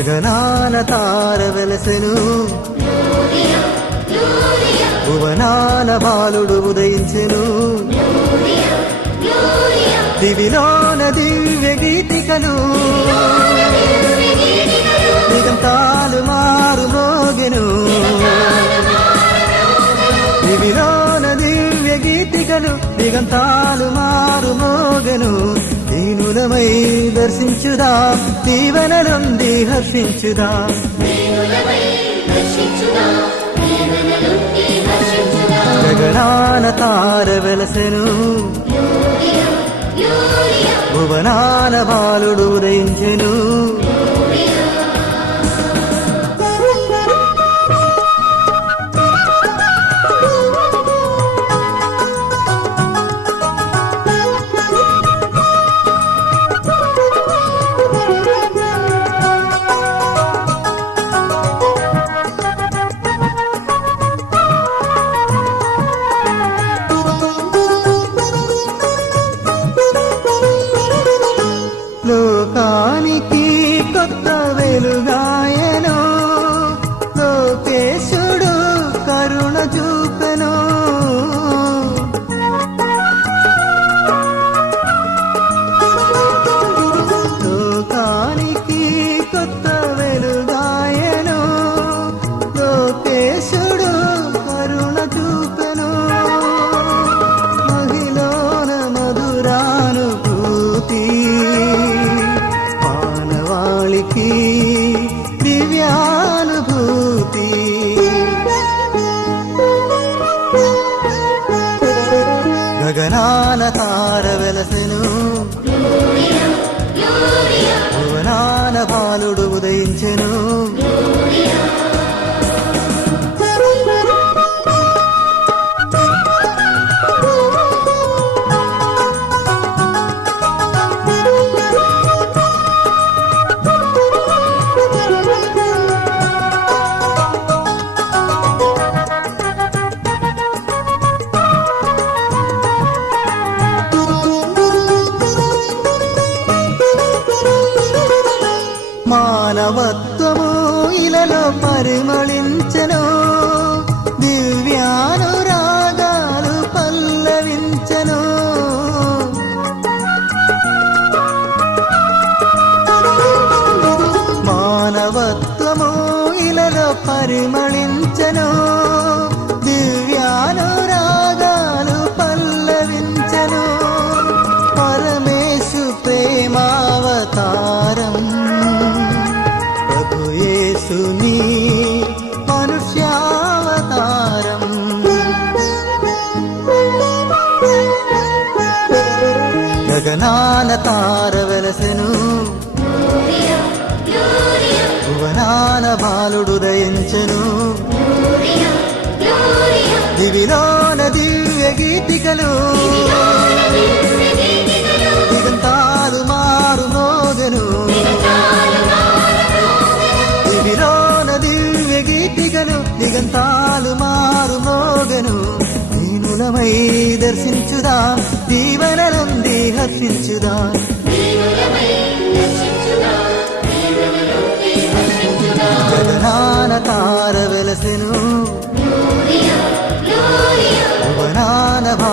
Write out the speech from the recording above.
గగనాన తార వెలసెను. భువనాన బాలుడు ఉదయించెను. దివిలోన దివ్య గీతికలు. దిగంతాలు మారు మోగెను. దివిలో గీతికలు దిగంతాలు మారు మోగెను. దీనులమై దర్శించుదా దీవెనలుంది హర్షించుదా. గగనాన తార వెలసెను. భువనాన బాలుడు ఉదయించెను. గగనాన తార వెలసెను భువనాన బాలుడు ఉదయించెను. మానవత్వము ఇలలో పరిమళించను దివ్యానురాగాలు పల్లవించను. మానవత్వము ఇలలో పరిమళించను గగనాన తార వెలసెను. భువనాన బాలుడు దయించెను. దివిలోన దివ్య గీతికలు. దిగంతాలు మారు మోగను దివిలోన దివ్య గీతికలు దిగంతాలు మారు దీనులమై దర్శించుదా? దీవెనలుంది హర్షించుదా? జగనాన తార వెలసెను భువనాన భా